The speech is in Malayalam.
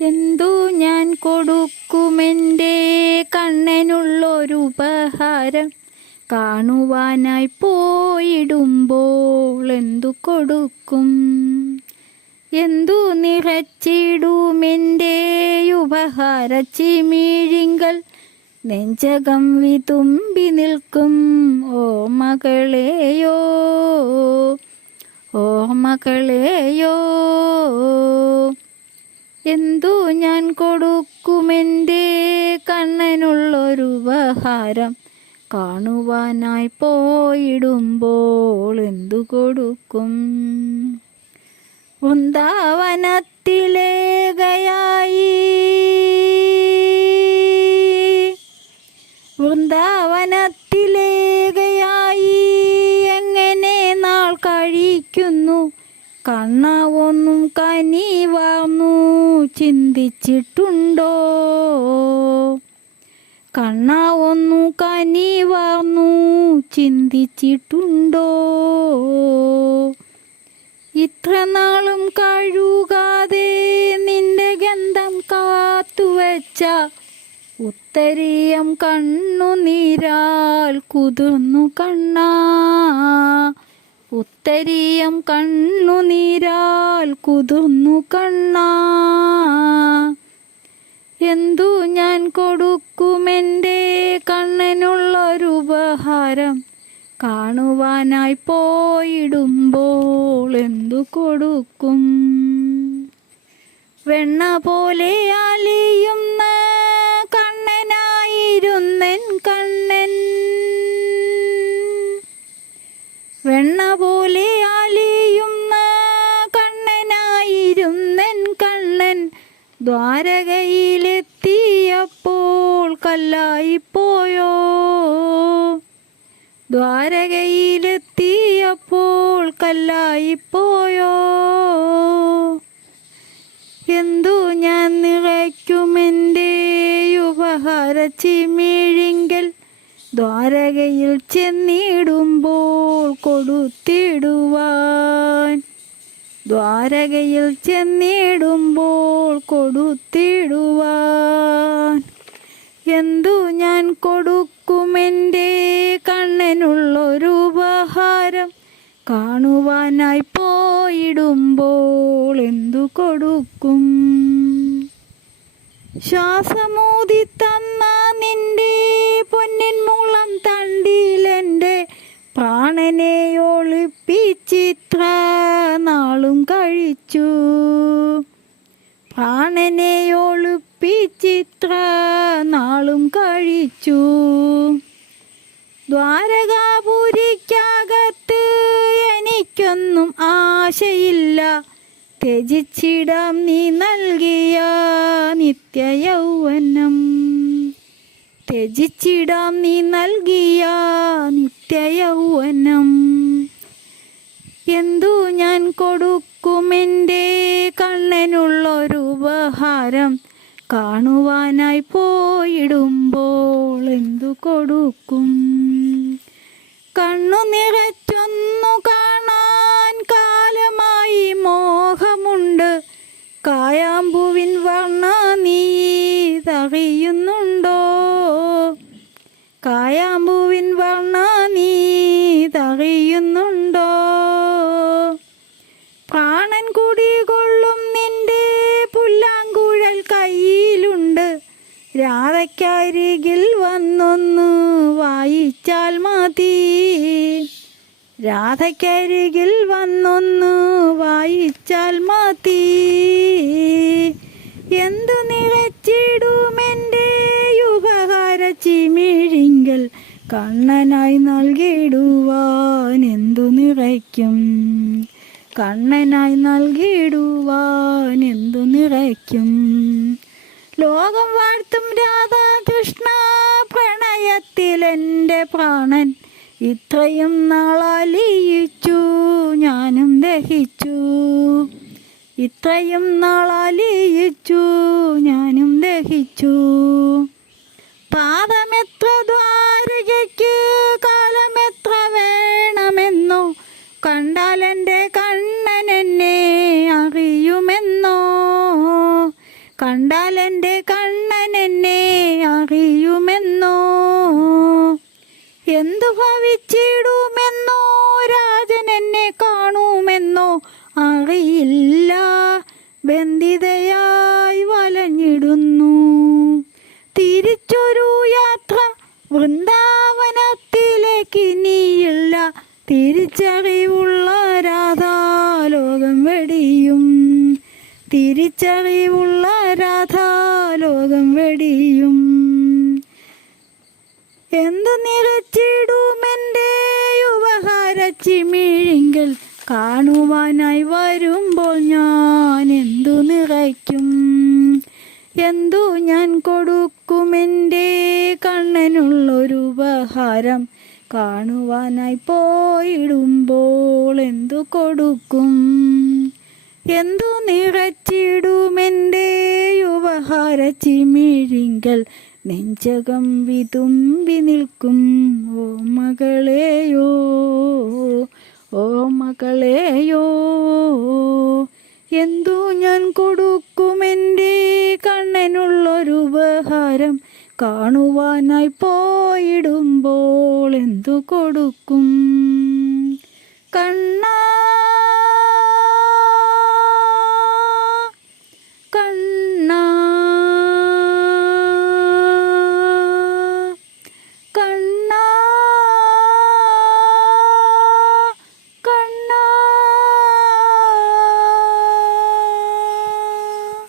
എന്തു ഞാൻ കൊടുക്കുമെൻ്റെ കണ്ണനുള്ളൊരുപഹാരം? കാണുവാനായി പോയിടുമ്പോൾ എന്തു കൊടുക്കും? എന്തു നിറച്ചിടുമെൻ്റെ ഉപഹാര ചിമിഴിങ്കൽ? നെഞ്ചകം വിതുമ്പി നിൽക്കും ഓർമ്മകളെയോ, ഓർമ്മകളെയോ. എന്തു ഞാൻ കൊടുക്കുമെൻ്റെ കണ്ണനുള്ളൊരുപഹാരം? കാണുവാനായി പോയിടുമ്പോൾ എന്തു കൊടുക്കും? വൃന്ദാവനത്തിലേകയായി, വൃന്ദാവനത്തിലേകയായി എങ്ങനെ നാൾ കഴിക്കുന്നു? കണ്ണ ഒന്നും കനിവാർന്നു ചിന്തിച്ചിട്ടുണ്ടോ? കണ്ണ ഒന്നു കനിവാർന്നു ചിന്തിച്ചിട്ടുണ്ടോ? ഇത്ര നാളും കഴുകാതെ നിന്റെ ഗന്ധം കാത്തുവച്ച ഉത്തരീയം കണ്ണുനീരാൽ കുതിർന്നു കണ്ണാ, ഉത്തരീയം കണ്ണുനീരാൽ കുതിർന്നു കണ്ണാ. എന്തു ഞാൻ കൊടുക്കുമെൻ്റെ കണ്ണനുള്ളൊരുപഹാരം? കാണുവാനായി പോയിടുമ്പോൾ എന്തു കൊടുക്കും? വെണ്ണ പോലെ അലിയുന്ന കണ്ണനായിരുന്നെൻ കണ്ണൻ, വെണ്ണ പോലെ അലിയുന്ന കണ്ണനായിരുന്നെൻ കണ്ണൻ. ദ്വാരകയിലെത്തിയപ്പോൾ കല്ലായിപ്പോയോ? ദ്വാരകയിലെത്തിയപ്പോൾ കല്ലായിപ്പോയോ? എന്തു ഞാൻ നിറയ്ക്കുമെൻ്റെ ഉപഹാര ചിമിഴിങ്കൽ? ദ്വാരകയിൽ ചെന്നിടുമ്പോൾ കൊടുത്തിടുവാൻ, ദ്വാരകയിൽ ചെന്നിടുമ്പോൾ കൊടുത്തിടുവാൻ. എന്തു ഞാൻ കൊടുക്കുമെൻ്റെ കണ്ണനുള്ളൊരുപഹാരം? കാണുവാനായി പോയിടുമ്പോൾ എന്തു കൊടുക്കും? ശ്വാസമൂതി തന്ന നിന്റെ പൊന്നിൻ മുളം തണ്ടിലെൻ്റെ പ്രാണനെ ഒളിപ്പിച്ചിത്ര നാളും കഴിച്ചു, പ്രാണനെ ഒളിപ്പിച്ചിത്ര നാളും കഴിച്ചു. ദ്വാരകാപുരിക്കകത്ത് എനിക്കൊന്നും ആശയില്ല, ത്യജിച്ചിടാം നീ നൽകിയ നിത്യയൗവനം, ത്യജിച്ചിടാം നീ നൽകിയ നിത്യയൗവനം. എന്തു ഞാൻ കൊടുക്കുമെൻ്റെ കണ്ണനുള്ളൊരുപഹാരം? കാണുവാനായി പോയിടുമ്പോൾ എന്തു കൊടുക്കും? കണ്ണു നിറച്ചൊന്നു കാണാൻ കാലമായി മോഹമുണ്ട്, കായാമ്പൂവിൻ വർണ്ണ നീ തറിയുന്നുണ്ടോ? കായാമ്പൂവിൻ വർണ്ണ നീ തറിയുന്നുണ്ടോ? പ്രാണൻ കുടികൊള്ളും നിന്റെ പുല്ലാങ്കുഴൽ കയ്യിലുണ്ട്, രാധയ്ക്കരികിൽ വന്നൊന്ന് വായിച്ചാൽ മതി, രാധയ്ക്കരികിൽ വന്നൊന്ന് വായിച്ചാൽ മതി. എന്തു നിറച്ചിടുമെൻ്റെ ഉപഹാര ചിമിഴിങ്കൽ? കണ്ണനായി നൽകിടുവാൻ എന്തു നിറയ്ക്കും? കണ്ണനായി നൽകിടുവാൻ എന്തു നിറയ്ക്കും? ലോകം വാഴ്ത്തും രാധാകൃഷ്ണ പ്രണയത്തിലെൻ്റെ പ്രാണൻ, ഇത്രയും നാളലിയിച്ചു ഞാനും ദഹിച്ചു, ഇത്രയും നാളലിയിച്ചു ഞാനും ദഹിച്ചു. പാദമെത്ര ദ്വാരകയ്ക്ക് കാലമെത്ര വേണമെന്നോ, കണ്ടാലെൻ്റെ കണ്ണൻ എന്നെ അറിയുമെന്നോ, ചിന്തിതയായി വലഞ്ഞിടുന്നു. തിരിച്ചൊരു യാത്ര വൃന്ദാവനത്തിലേക്ക് ഇനിയില്ല. തിരിച്ചറിവുള്ള രാധാലോകം വെടിയും. തിരിച്ചറിവുള്ള രാധാലോകം വെടിയും. എന്തു നിറച്ചിടുമെൻ്റെ ഉപഹാരച്ചിമിഴിങ്കൽ കാണുവാനായി വരുമ്പോൾ ഞാൻ എന്തു നിറയ്ക്കും? എന്തു ഞാൻ കൊടുക്കുമെൻ്റെ കണ്ണനുള്ളൊരു ഉപഹാരം? കാണുവാനായി പോയിടുമ്പോൾ എന്തു കൊടുക്കും? എന്തു നിറച്ചിടുമെൻ്റെ ഉപഹാരച്ചിമിഴിങ്കൽ നെഞ്ചകം വിതുമ്പി നിൽക്കും. ഓ മകളെയോ, ഓ മകളെയോ, എന്തു ഞാൻ കൊടുക്കുമെൻ്റെ കണ്ണനുള്ളൊരു ഉപഹാരം? കാണുവാനായി പോയിടുമ്പോൾ എന്തു കൊടുക്കും? കണ്ണാ